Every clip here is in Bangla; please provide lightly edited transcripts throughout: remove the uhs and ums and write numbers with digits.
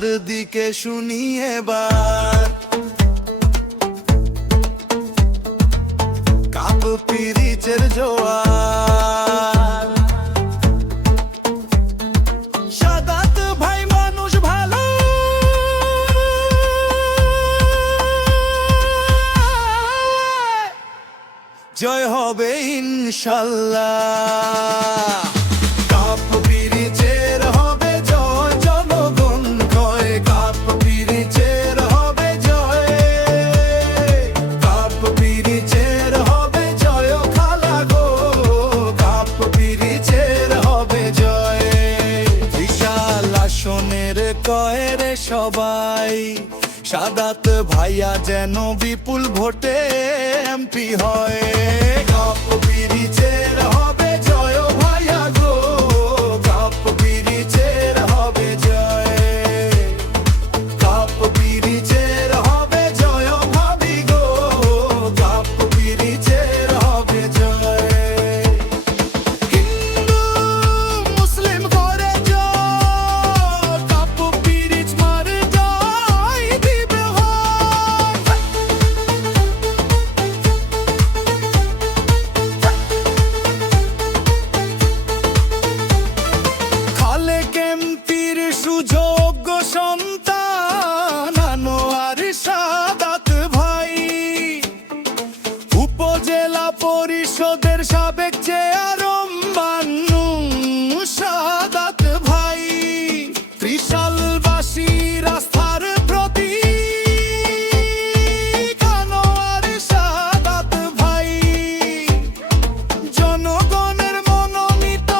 চারদিকে শুনি এবার কাপ পিরিচের জোয়ার। সাদাত ভাই মানুষ ভালো, জয় হবে ইনশাল্লাহ। কাপ পিরিচের হবে জয়, জনগণ কয় কাপ পিরিচের হবে জয়। কাপ পিরিচের হবে জয় খালা গো, কাপ পিরিচের হবে জয়। বিশাল আসনের কয় রে সবাই, সাদাত ভাইয়া যেন বিপুল ভোটে এমপি হয়। কাপ পিরিচের হবে জয় ভাইয়া গো, কাপ পিরিচের হবে জয়। কাপ পিরিচের হবে জয় ভাবি গো, কাপ পিরিচের হবে জয়। হিন্দু মুসলিম করে জয়, কাপ পিরিচ মারে জয় দিবে হয়। খালে কেম্পির সুযোগ্য সন্তান আনোয়ার সাদাত ভাই, উপজেলা পরিষদের সাবেক চেয়ারম্যান সাদাত ভাই, ত্রিশালবাসী রাস্তার প্রতীক আনোয়ার সাদাত ভাই, জনগণের মনোনীত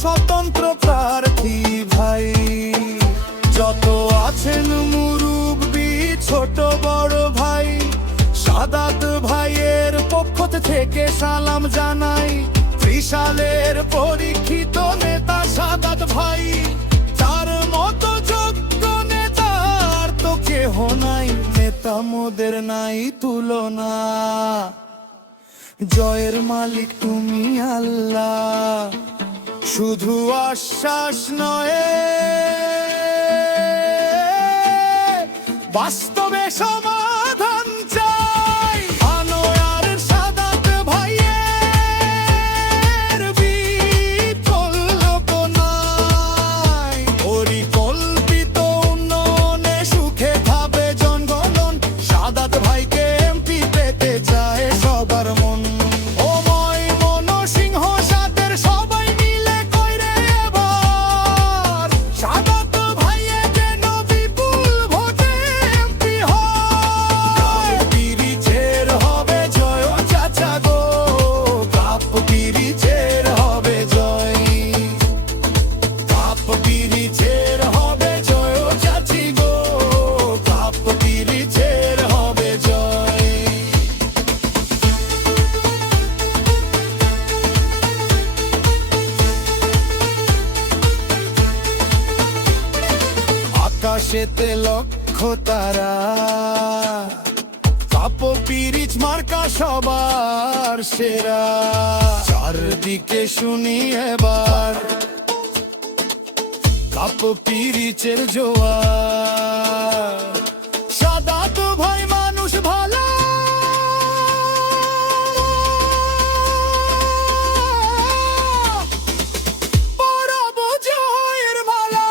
স্বতন্ত্র প্রার্থী ভাই। যত আছেন মুরুব্বি ছোট বড় ভাই, সাদাত ভাইয়ের পক্ষ থেকে সালাম জানাই। ত্রিশালের পরীক্ষিত নেতা সাদাত ভাই, তার মতো যোগ্য নেতার তো কেহ নাই, নেতা মোদের নাই তুলনা। জয়ের মালিক তুমি আল্লাহ, শুধু আশ্বাস নয় বাস্তবে সমাধান চাই। আনোয়ার সাদাত ভাইয়ের বিকল্প নাই, পরিকল্পিত উন্নয়নে সুখে খাবে জনগণ। সাদাত ভাইকে এমপি পেতে চায় সবার মন। ও ময়মনসিংহ সাদের সবাই মিলে কইরে এবার, সাদাত ভাইয়ে যেন বিপুল ভোটে এমপি হয়। পিরিচের হবে জয় ও চাচা গো, কাপ পিরিচের হবে জয়। কাপ পিরিচের হবে জয় ও চাচি গো, কাপ পিরিচের হবে জয়। আকাশেতে লক্ষ তারা, কাপ পিরিচ মার্কা সবার সেরা। চারদিকে শুনি এবার কাপ পিরিচের জোয়ার। সাদাত ভাই মানুষ ভালো, পরাবো জয়ের মালা।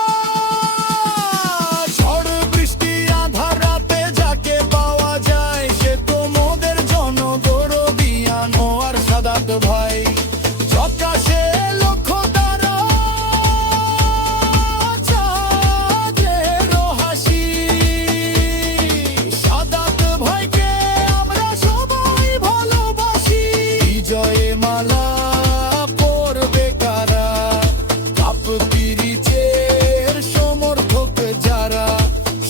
ঝড় বৃষ্টি আধার রাতে যাকে পাওয়া যায়, সে তো মোদের জনদরদি আনোয়ার সাদাত ভাই। আকাশে লক্ষ তারা, চাঁদের হাসি। সাদাত ভাইকে আমরা সবাই ভালোবাসি। বিজয়ে মালা পরবে কারা, কাপ পিরিচের সমর্থক যারা।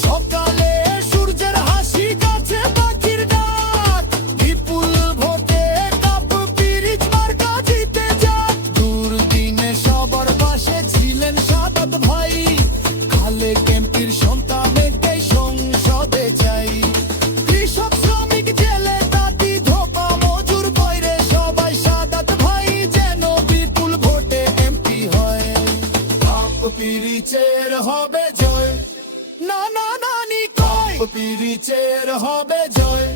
সকালে সূর্যের হাসি, গাছে পাখির ডাক, বিপুল ভোটে কাপ পিরিচ মার্কা জিতে যাক। দুর্দিনে সবার পাশে ছিলেন সাদাত ভাই, খালে কেম্পির সন্তানকে সংসদে চাই। কৃষক শ্রমিক জেলে তাঁতি ধোপা মজুর কইরে সবাই, সাদাত ভাই যেন বিপুল ভোটে এমপি হয়। কাপ পিরিচের হবে জয়, নানা নানি কয় পিরিচের হবে জয়।